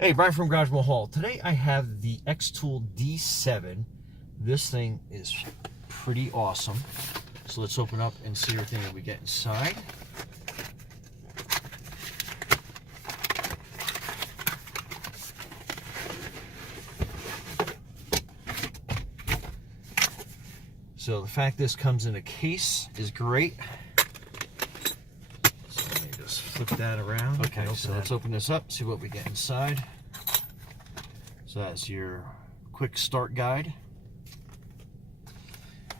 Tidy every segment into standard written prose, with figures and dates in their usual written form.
Hey, Brian from Garage Mahal. Today I have the Xtool D7. This thing is pretty awesome. So let's open up and see everything that we get inside. So the fact this comes in a case is great. So let me just flip that around. Okay, so let's open this up, see what we get inside. So that's your quick start guide.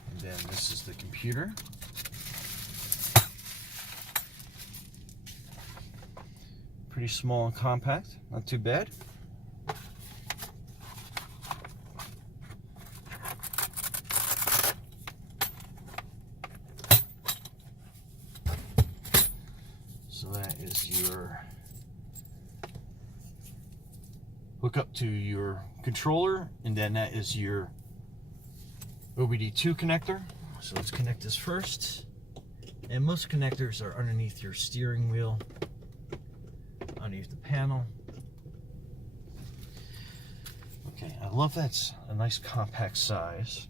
And then this is the computer. Pretty small and compact, not too bad. So that is your hook up to your controller, and then that is your OBD2 connector. So let's connect this first. And most connectors are underneath your steering wheel, underneath the panel. Okay, I love that's a nice compact size.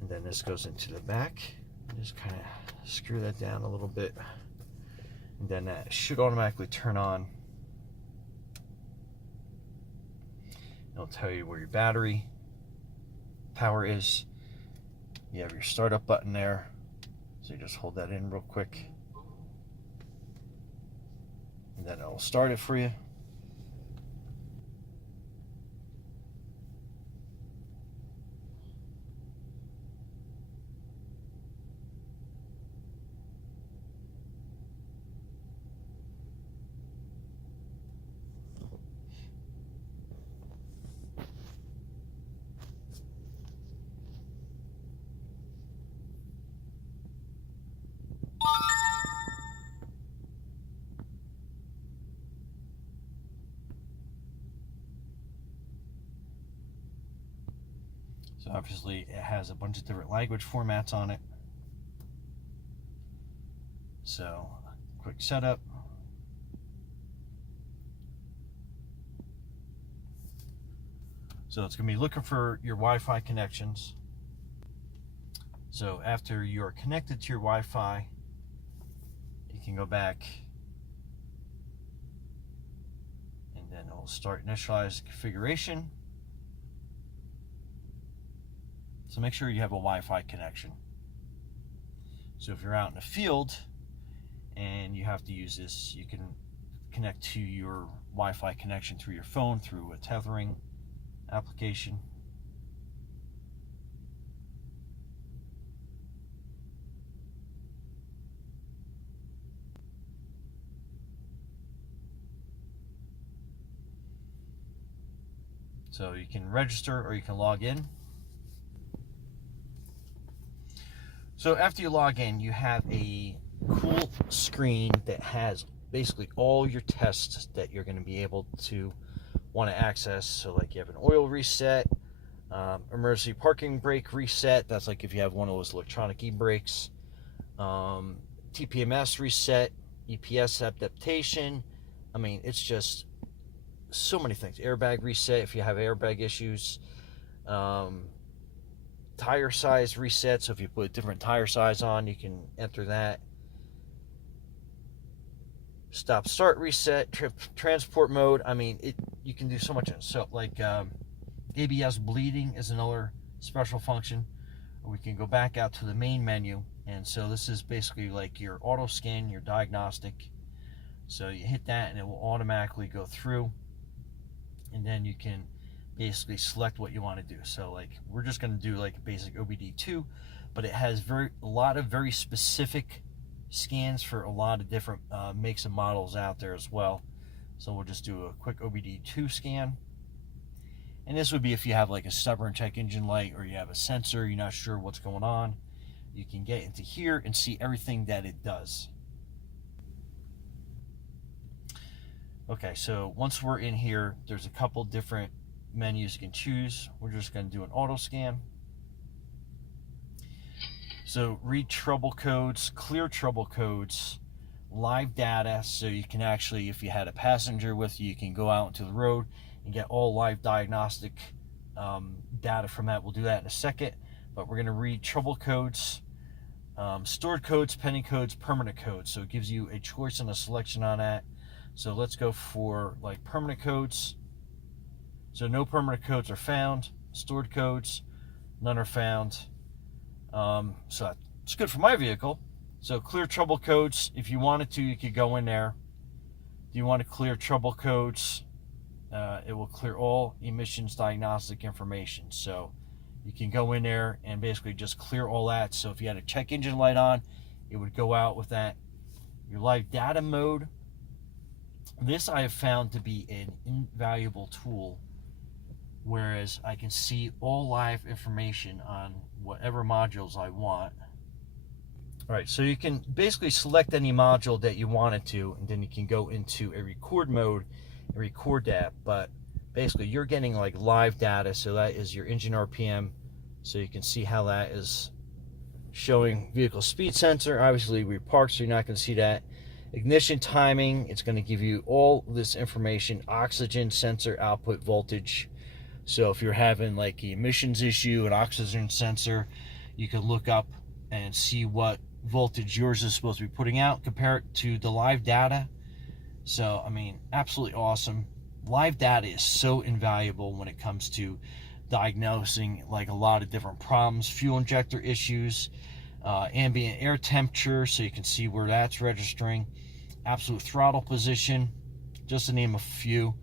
And then this goes into the back. Just kind of screw that down a little bit. And then that should automatically turn on. It'll tell you where your battery power is. You have your startup button there. So you just hold that in real quick. And then it'll start it for you. So obviously it has a bunch of different language formats on it. So quick setup. So it's going to be looking for your Wi-Fi connections. So after you're connected to your Wi-Fi, you can go back and then it'll start initialize configuration. So make sure you have a Wi-Fi connection. So if you're out in the field and you have to use this, you can connect to your Wi-Fi connection through your phone, through a tethering application. So you can register or you can log in. So after you log in, you have a cool screen that has basically all your tests that you're going to be able to want to access. So like you have an oil reset, emergency parking brake reset. That's like if you have one of those electronic e-brakes. TPMS reset, EPS adaptation. I mean, it's just so many things. Airbag reset if you have airbag issues. Tire size reset, so if you put a different tire size on, you can enter that. Stop start reset, transport mode. I mean, you can do so much. So like ABS bleeding is another special function. We can go back out to the main menu, and so this is basically like your auto scan, your diagnostic. So you hit that and it will automatically go through, and then you can basically select what you want to do. So like we're just going to do like a basic OBD2, but it has a lot of very specific scans for a lot of different makes and models out there as well. So we'll just do a quick OBD2 scan. And this would be if you have like a stubborn check engine light, or you have a sensor, you're not sure what's going on. You can get into here and see everything that it does. Okay, so once we're in here, there's a couple different menus you can choose. We're just going to do an auto scan. So read trouble codes, clear trouble codes, live data, so you can actually, if you had a passenger with you, you can go out into the road and get all live diagnostic data from that. We'll do that in a second, but we're going to read trouble codes, stored codes, pending codes, permanent codes. So it gives you a choice and a selection on that. So let's go for like permanent codes. So no permanent codes are found. Stored codes, none are found. So that's good for my vehicle. So clear trouble codes. If you wanted to, you could go in there. Do you want to clear trouble codes? It will clear all emissions diagnostic information. So you can go in there and basically just clear all that. So if you had a check engine light on, it would go out with that. Your live data mode. This I have found to be an invaluable tool, whereas I can see all live information on whatever modules I want. All right, so you can basically select any module that you wanted to, and then you can go into a record mode and record that. But basically you're getting like live data, so that is your engine RPM, so you can see how that is showing vehicle speed sensor. Obviously we parked, so you're not going to see that. Ignition timing, it's going to give you all this information. Oxygen sensor output voltage, so if you're having like the emissions issue, an oxygen sensor, you can look up and see what voltage yours is supposed to be putting out, compare it to the live data. So I mean, absolutely awesome. Live data is so invaluable when it comes to diagnosing like a lot of different problems, fuel injector issues, ambient air temperature, so you can see where that's registering, absolute throttle position, just to name a few.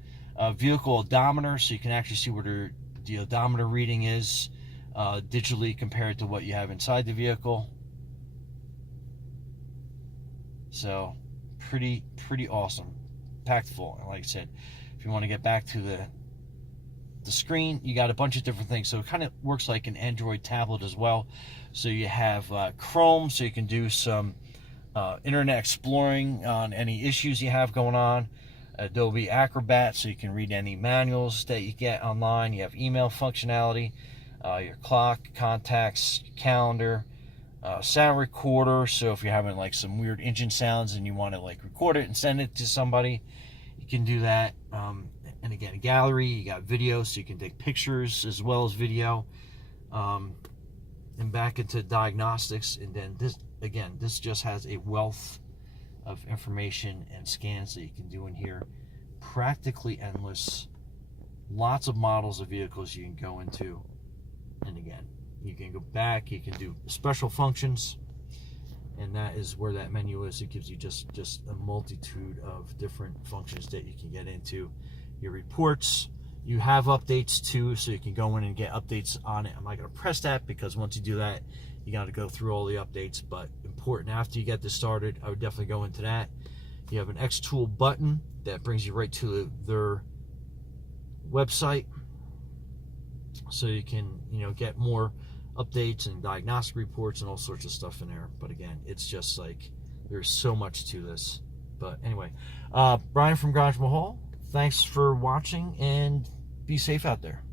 Vehicle odometer, so you can actually see where the odometer reading is digitally compared to what you have inside the vehicle. So pretty awesome, packed full. And like I said, if you want to get back to the screen, you got a bunch of different things. So it kind of works like an Android tablet as well. So you have Chrome, so you can do some internet exploring on any issues you have going on. Adobe Acrobat, so you can read any manuals that you get online. You have email functionality, your clock, contacts, calendar, sound recorder, so if you're having like some weird engine sounds and you want to like record it and send it to somebody, you can do that. And again, a gallery, you got video, so you can take pictures as well as video. And back into diagnostics, and then this just has a wealth of information and scans that you can do in here. Practically endless. Lots of models of vehicles you can go into. And again, you can go back, you can do special functions, and that is where that menu is. It gives you just a multitude of different functions that you can get into. Your reports, you have updates too, so you can go in and get updates on it. I'm not going to press that because once you do that, you got to go through all the updates, but important after you get this started, I would definitely go into that. You have an Xtool button that brings you right to their website, so you can get more updates and diagnostic reports and all sorts of stuff in there. But again, it's just like there's so much to this. But anyway, Brian from Garage Mahal, thanks for watching, and be safe out there.